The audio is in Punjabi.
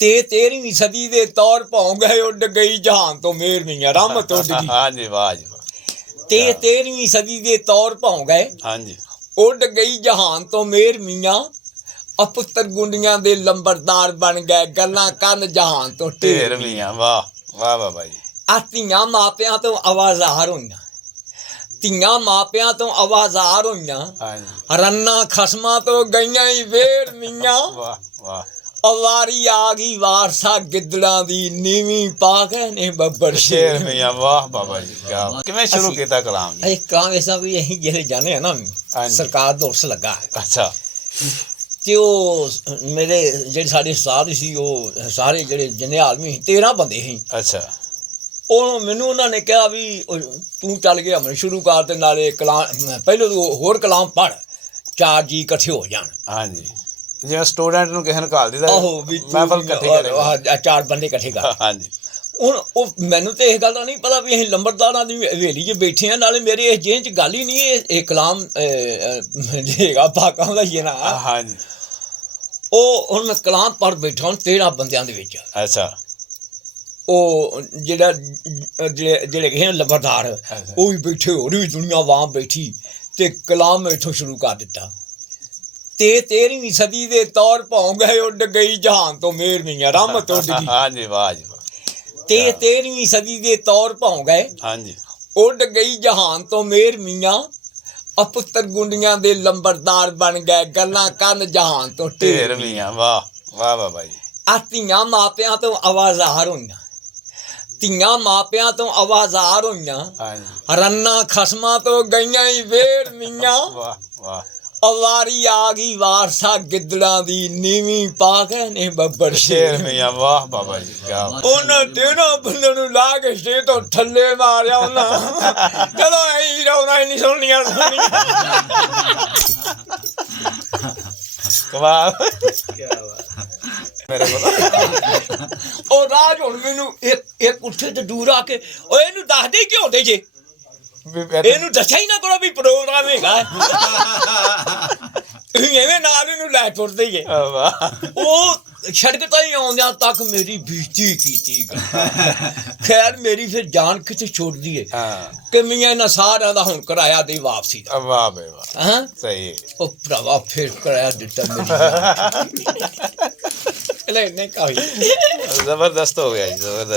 ਤੇ 13ਵੀਂ ਸਦੀ ਦੇ ਤੌਰ ਭੌਂ ਗਏ ਉੱਡ ਗਈ ਜਹਾਨ ਤੋਂ ਮੇਰ ਮੀਆਂ ਰਹਿਮਤ ਉੱਡ ਗਈ। ਹਾਂਜੀ ਵਾਹ ਜੀ ਵਾਹ। ਤੇ 13ਵੀਂ ਸਦੀ ਦੇ ਤੌਰ ਭੌਂ ਗਏ ਹਾਂਜੀ ਉੱਡ ਗਈ ਜਹਾਨ ਤੋਂ ਮੇਰ ਮੀਆਂ ਅਪੁੱਤਰ ਗੁੰਡੀਆਂ ਦੇ ਲੰਬਰਦਾਰ ਬਣ ਗਏ ਗੱਲਾਂ ਕਰਨ ਜਹਾਨ ਤੋਂ ਢੇਰ ਮੀਆਂ। ਵਾਹ ਵਾਹ ਵਾਹ ਬਾਈ। ਆ ਧੀਆਂ ਮਾਪਿਆਂ ਤੋਂ ਆਵਾਜ਼ਾਰ ਹੋਈਆਂ, ਧੀਆਂ ਮਾਪਿਆਂ ਤੋਂ ਆਵਾਜ਼ਾਰ ਹੋਈਆਂ, ਹਾਂਜੀ ਰੰਨਾਂ ਖਸਮਾਂ ਤੋਂ ਗਈਆਂ ਹੀ ਵੇਰ ਮੀਆਂ। ਵਾਹ ਵਾਹ। ਅਵਾਰੀ ਆ ਗਈ ਵਾਰਸਾ ਗਿੱਦੜਾਂ ਦੀ ਨੀਵੀਂ ਪਾ ਗਏ ਨੇ ਬੱਬਰ ਸ਼ੇਰ ਮੀਆਂ। ਵਾਹ ਬਾਬਾ ਜੀ ਕਿਆ ਬਾਤ। ਕਿਵੇਂ ਸ਼ੁਰੂ ਕੀਤਾ ਕਲਾਮ ਜੀ? ਇਹ ਕਲਾਮ ਐਸਾ ਵੀ ਅਸੀਂ ਜਿਹੜੇ ਜਾਣੇ ਆ ਨਾ ਸਰਕਾਰ ਦਾ ਉਰਸ ਲੱਗਾ ਹੈ ਅੱਛਾ। ਤੇ ਉਹ ਮੇਰੇ ਜਿਹੜੇ ਸਾਡੇ ਉਸਤਾਦ ਸੀ ਉਹ ਸਾਰੇ ਜਿਹੜੇ ਜਿੰਨੇ ਆਦਮੀ ਸੀ 13 ਬੰਦੇ ਸੀ। ਅੱਛਾ। ਉਹ ਮੈਨੂੰ ਉਹਨਾਂ ਨੇ ਕਿਹਾ ਵੀ ਤੂੰ ਚੱਲ ਗਿਆ ਅਮਲ ਸ਼ੁਰੂ ਕਰ ਤੇ ਨਾਲੇ ਕਲਾਮ ਪਹਿਲਾਂ ਤੂੰ ਹੋਰ ਕਲਾਮ ਪੜ੍ਹ, 4 ਜੀ ਇਕੱਠੇ ਹੋ ਜਾਣ। ਹਾਂਜੀ ਜਿਵੇਂ ਸਟੂਡੈਂਟ ਨੂੰ ਕਿਸੇ ਨੂੰ ਘਾਲ ਦਿੱਤਾ ਆਹੋ ਵੀ ਮਹਿਫਲ ਇਕੱਠੀ ਕਰੇ 4 ਬੰਦੇ ਇਕੱਠੇ ਕਰ। ਹਾਂਜੀ। ਹੁਣ ਉਹ ਮੈਨੂੰ ਤਾਂ ਇਹ ਗੱਲ ਦਾ ਨਹੀਂ ਪਤਾ ਵੀ ਅਸੀਂ ਲੰਬਰਦਾਰਾਂ ਦੀ ਹਵੇਲੀ 'ਚ ਬੈਠੇ ਹਾਂ, ਨਾਲੇ ਮੇਰੇ ਇਸ ਜੇਨ 'ਚ ਗੱਲ ਹੀ ਨਹੀਂ ਇਹ ਕਲਾਮ ਹੈਗਾ ਪਾਕਾਂ ਦਾ ਹੀ ਨਾ। ਹਾਂਜੀ। ਉਹ ਹੁਣ ਮੈਂ ਕਲਾਮ ਪੜ੍ਹ ਬੈਠਾ ਹੁਣ 13 ਬੰਦਿਆਂ ਦੇ ਵਿੱਚ। ਅੱਛਾ। ਉਹ ਜਿਹੜੇ ਹੈਗੇ ਲੰਬਰਦਾਰ ਉਹ ਵੀ ਬੈਠੇ, ਹੋਰ ਵੀ ਦੁਨੀਆ ਵਾਂ ਬੈਠੀ ਤੇ ਕਲਾਮ ਇੱਥੋਂ ਸ਼ੁਰੂ ਕਰ ਦਿੱਤਾ। ਤੇ 13ਵੀਂ ਸਦੀ ਦੇ ਤੌਰ ਭੌਂ ਗਏ ਉੱਡ ਗਈ ਜਹਾਨ ਤੋਂ ਮੇਰ ਮੀਆਂ ਰਹਿਮਤ ਉੱਡ ਗਈ। ਹਾਂਜੀ ਵਾਹ ਜੀ ਵਾਹ। ਤੇ 13ਵੀਂ ਸਦੀ ਦੇ ਤੌਰ ਭੌਂ ਗਏ ਹਾਂਜੀ ਉੱਡ ਗਈ ਜਹਾਨ ਤੋਂ ਮੇਰ ਮੀਆਂ ਅਪੁੱਤਰ ਗੁੰਡੀਆਂ ਦੇ ਲੰਬਰਦਾਰ ਬਣ ਗਏ ਗੱਲਾਂ ਕਰਨ ਜਹਾਨ ਤੋਂ ਢੇਰ ਮੀਆਂ। ਵਾਹ ਵਾਹ ਵਾਹ ਬਾਈ। ਆ ਧੀਆਂ ਮਾਪਿਆਂ ਤੋਂ ਆਵਾਜ਼ਾਰ ਹੋਈਆਂ, ਧੀਆਂ ਮਾਪਿਆਂ ਤੋਂ ਆਵਾਜ਼ਾਰ ਹੋਈਆਂ, ਹਾਂਜੀ ਰੰਨਾਂ ਖਸਮਾਂ ਤੋਂ ਗਈਆਂ ਹੀ ਵੇਰ ਮੀਆਂ। ਵਾਹ ਵਾਹ। ਅਵਾਰੀ ਆ ਗਈ ਵਾਰਸਾ ਗਿੱਦੜਾਂ ਦੀ ਨੀਵੀਂ ਪਾ ਗਏ ਨੇ ਬੱਬਰ ਸ਼ੇਰ ਮੀਆਂ। ਵਾਹ ਬਾਬਾ ਜੀ ਕਿਆ ਬਾਤ। ਉਹਨਾਂ 13 ਬੰਦਿਆਂ ਨੂੰ ਲਾ ਕੇ ਸਟੇਜ ਤੋਂ ਥੱਲੇ ਮਾਰਿਆ ਉਹਨਾਂ। ਚਲੋ ਐਂ ਰੌਣਾ ਨਹੀਂ ਸੁਣਨੀਆਂ ਕਮਾਲ। ਮੇਰੇ ਕੋਲ ਉਹ ਰਾਜ ਹੁਣ ਮੈਨੂੰ ਇੱਕ ਉੱਥੇ ਤੇ ਦੂਰ ਆ ਕੇ ਉਹ ਇਹਨੂੰ ਦੱਸਦੇ ਕਿਉਂ ਦੇ ਜੇ, ਇਹਨੂੰ ਦੱਸਿਆ ਹੀ ਨਾ ਕਰੋ ਵੀ ਪ੍ਰੋਗਰਾਮ ਹੈਗਾ। ਐਵੇਂ ਨਾਲ ਇਹਨੂੰ ਲੈ ਤੁਰਦੇ ਜੇ। ਉਹ ਸੜਕ ਤੋਂ ਹੀ ਆਉਂਦਿਆਂ ਤੱਕ ਮੇਰੀ ਬੇਇੱਜ਼ਤੀ ਕੀਤੀ। ਖੈਰ ਮੇਰੀ ਫਿਰ ਜਾਨ ਕਿਤੇ ਛੁੱਟਦੀ ਹੈ ਕਿ ਮੀਆਂ ਇਹਨਾਂ ਸਾਰਿਆਂ ਦਾ ਹੁਣ ਕਿਰਾਇਆ ਦੇ ਵਾਪਸੀ ਦਾ। ਵਾਹ ਬੇ ਵਾਹ। ਹਾਂ ਸਹੀ। ਉਹ ਭਰਾਵਾ ਫਿਰ ਕਿਰਾਇਆ ਦਿੱਤਾ ਮੇਰੀ। ਨਹੀਂ ਕਾਹੀ ਜ਼ਬਰਦਸਤ ਹੋ ਗਿਆ ਜੀ ਜ਼ਬਰਦਸਤ।